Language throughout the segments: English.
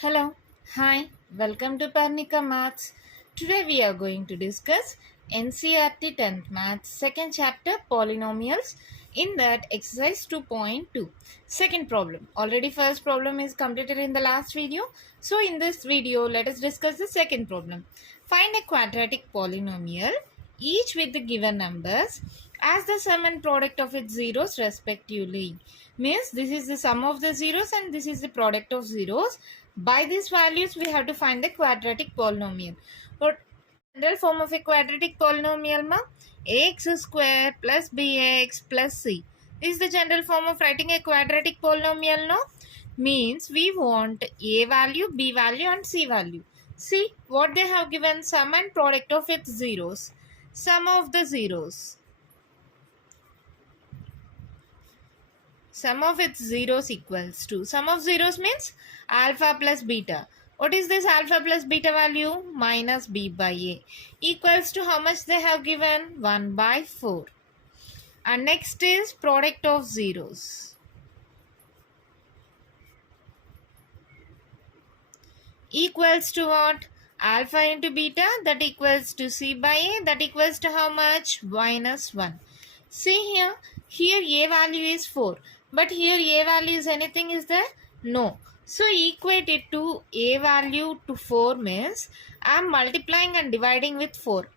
Hello, hi, welcome to Parnika Maths. Today we are going to discuss NCERT 10th Maths second chapter Polynomials. In that exercise 2.2 second problem. Already first problem is completed in the last video. So in this video let us discuss the second problem. Find a quadratic polynomial each with the given numbers as the sum and product of its zeros respectively. Means this is the sum of the zeros and this is the product of zeros. By these values, we have to find the quadratic polynomial. What general form of a quadratic polynomial, ma? Ax square plus bx plus c. This is the general form of writing a quadratic polynomial, no? Means we want a value, b value and c value. See what they have given, sum and product of its zeros. Sum of the zeros. Sum of its zeros equals to, sum of zeros means alpha plus beta. What is this alpha plus beta value? Minus b by a. Equals to how much they have given? 1 by 4. And next is product of zeros. Equals to what? Alpha into beta, that equals to c by a, that equals to how much? Minus 1. See here a value is 4. But here a value is anything is there? No. So equate it to a value to 4 means I am multiplying and dividing with 4.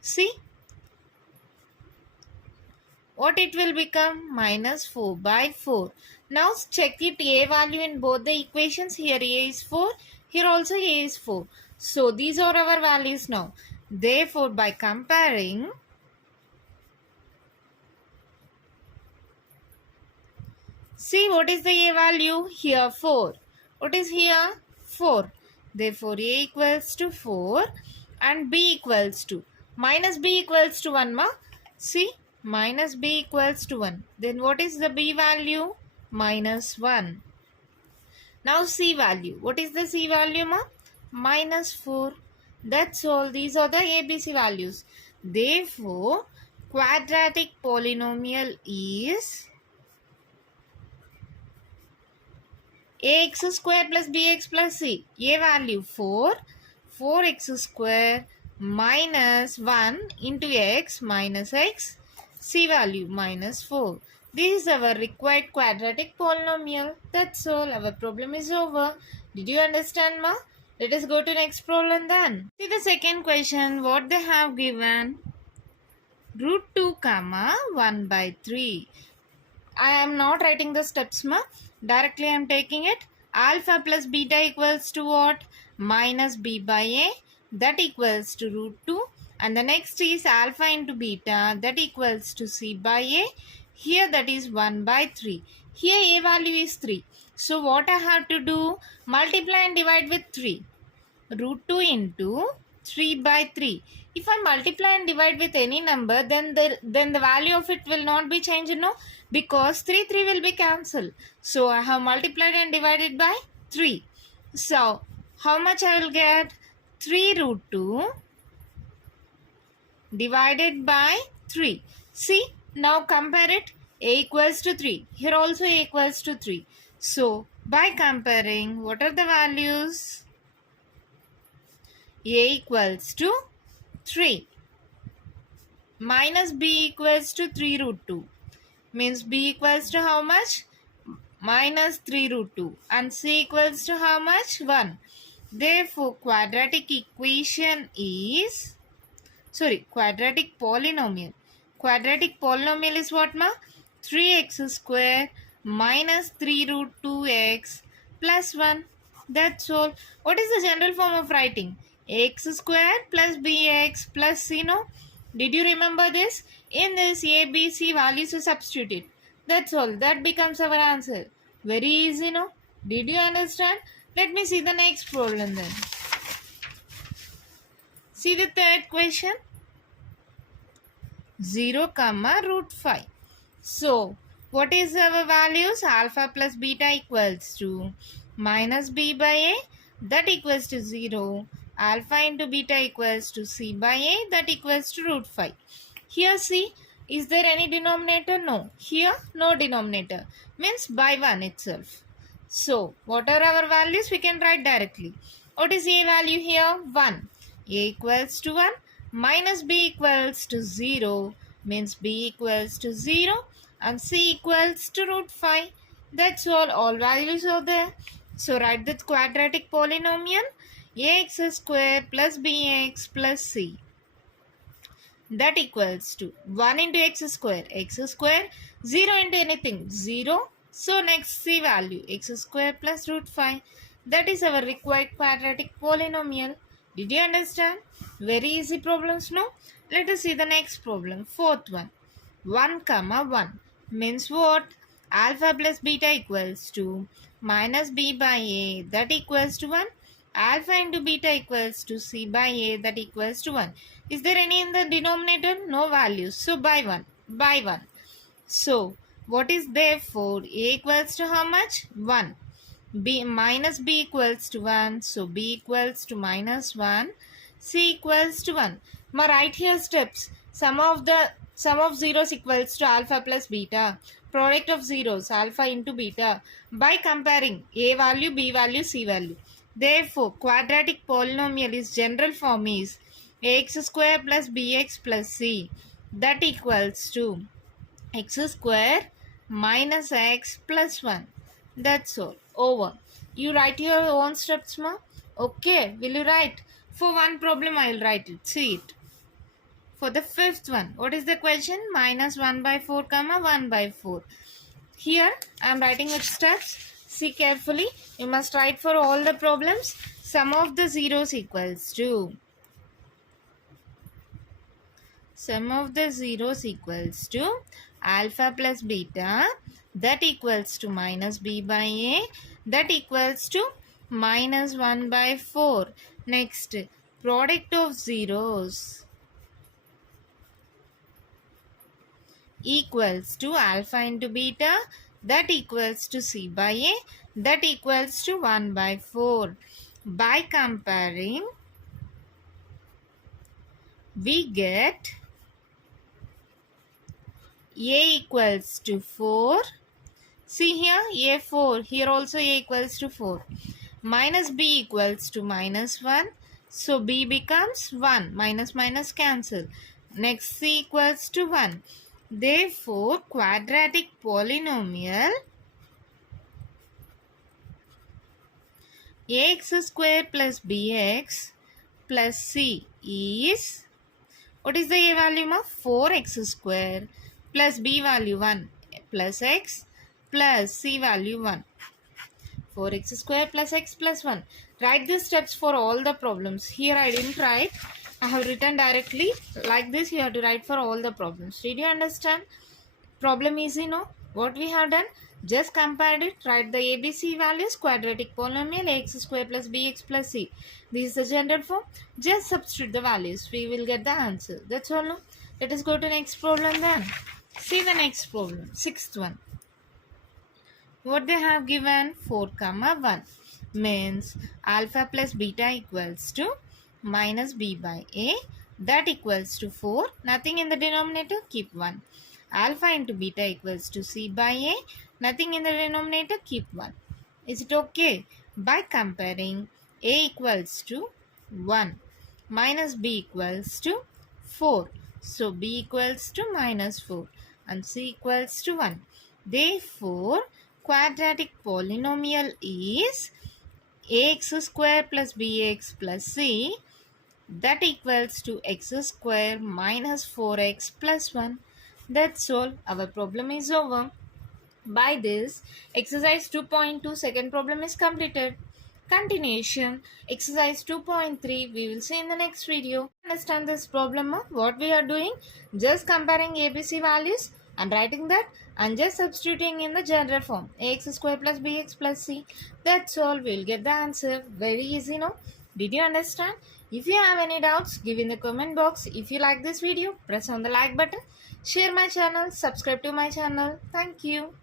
See? What it will become? Minus 4 by 4. Now check it, a value in both the equations. Here a is 4. Here also a is 4. So these are our values now. Therefore by comparing, see what is the a value? Here 4. What is here? 4. Therefore a equals to 4 and b equals to, minus b equals to 1 ma. See, minus b equals to 1. Then what is the b value? Minus 1. Now c value. What is the c value ma? Minus 4. That's all. These are the ABC values. Therefore, quadratic polynomial is ax square plus bx plus c. A value 4. 4x square minus 1 into x minus x. C value minus 4. This is our required quadratic polynomial. That's all. Our problem is over. Did you understand, ma? Let us go to next problem then. See the second question. What they have given? Root 2 comma 1 by 3. I am not writing the steps, ma. Directly I am taking it. Alpha plus beta equals to what? Minus b by a. That equals to root 2. And the next is alpha into beta. That equals to c by a. Here that is 1 by 3. Here a value is 3. So what I have to do? Multiply and divide with 3. Root 2 into 3 by 3. If I multiply and divide with any number, then the value of it will not be changed, no? Because 3 will be cancelled. So I have multiplied and divided by 3. So how much I will get? 3 root 2 divided by 3. See, now compare it. A equals to 3. Here also a equals to 3. So by comparing, what are the values? A equals to 3. Minus b equals to 3 root 2. Means b equals to how much? Minus 3 root 2. And c equals to how much? 1. Therefore, quadratic polynomial. Quadratic polynomial is what, ma? 3x square minus 3 root 2x plus 1. That's all. What is the general form of writing? X square plus bx plus c, no? Did you remember this? In this a, b, c values are substituted. That's all. That becomes our answer. Very easy, no? Did you understand? Let me see the next problem then. See the third question. 0 comma root 5. So, what is our values? Alpha plus beta equals to minus b by a. That equals to 0. Alpha into beta equals to c by a. That equals to root 5. Here see, is there any denominator? No. Here no denominator. Means by 1 itself. So, what are our values? We can write directly. What is a value here? 1. A equals to 1 minus b equals to 0 means b equals to 0 and c equals to root 5. That's all values are there. So, write the quadratic polynomial ax square plus bx plus c. That equals to 1 into x square, 0 into anything, 0. So next c value, x square plus root 5. That is our required quadratic polynomial. Did you understand? Very easy problems, no? Let us see the next problem, fourth one. 1 comma 1 means what? Alpha plus beta equals to minus b by a, that equals to 1. Alpha into beta equals to c by a, that equals to 1. Is there any in the denominator? No values. So by 1. So what is therefore a equals to how much? 1. B minus b equals to 1. So b equals to minus 1. C equals to 1. Now write here steps. Sum of zeros equals to alpha plus beta. Product of zeros alpha into beta by comparing a value, b value, c value. Therefore, quadratic polynomial is general form is ax square plus bx plus c, that equals to x square minus x plus 1. That's all. Over. You write your own steps, ma? Okay. Will you write? For one problem, I will write it. See it. For the fifth one, what is the question? Minus 1 by 4 comma 1 by 4. Here, I am writing with steps. See carefully. You must write for all the problems. Sum of the zeros equals to alpha plus beta, that equals to minus b by a, that equals to minus 1 by 4. Next, product of zeros equals to alpha into beta, that equals to c by a, that equals to 1 by 4. By comparing, we get a equals to 4. See here, a 4. Here also a equals to 4. Minus b equals to minus 1. So b becomes 1. Minus minus cancel. Next c equals to 1. Therefore, quadratic polynomial ax square plus bx plus c is, what is the a value of 4x square plus b value 1 plus x plus c value 1. 4x square plus x plus 1. Write the steps for all the problems. Here I didn't write. I have written directly. Like this you have to write for all the problems. Did you understand? Problem easy, no? What we have done? Just compared it. Write the ABC values. Quadratic polynomial x square plus bx plus c. This is the general form. Just substitute the values. We will get the answer. That's all, no? Let us go to next problem then. See the next problem. Sixth one. What they have given? 4 comma 1 means alpha plus beta equals to minus b by a, that equals to 4. Nothing in the denominator, keep 1. Alpha into beta equals to c by a, nothing in the denominator, keep 1. Is it okay? By comparing, a equals to 1 minus b equals to 4. So b equals to minus 4 and c equals to 1. Therefore, quadratic polynomial is ax square plus bx plus c, that equals to x square minus 4x plus 1. That's all. Our problem is over. By this, exercise 2.2 second problem is completed. Continuation, exercise 2.3 we will see in the next video. Understand this problem of what we are doing? Just comparing ABC values and writing that and just substituting in the general form ax square plus bx plus c. That's all. We'll get the answer. Very easy, no? Did you understand? If you have any doubts, give in the comment box. If you like this video, press on the like button. Share my channel. Subscribe to my channel. Thank you.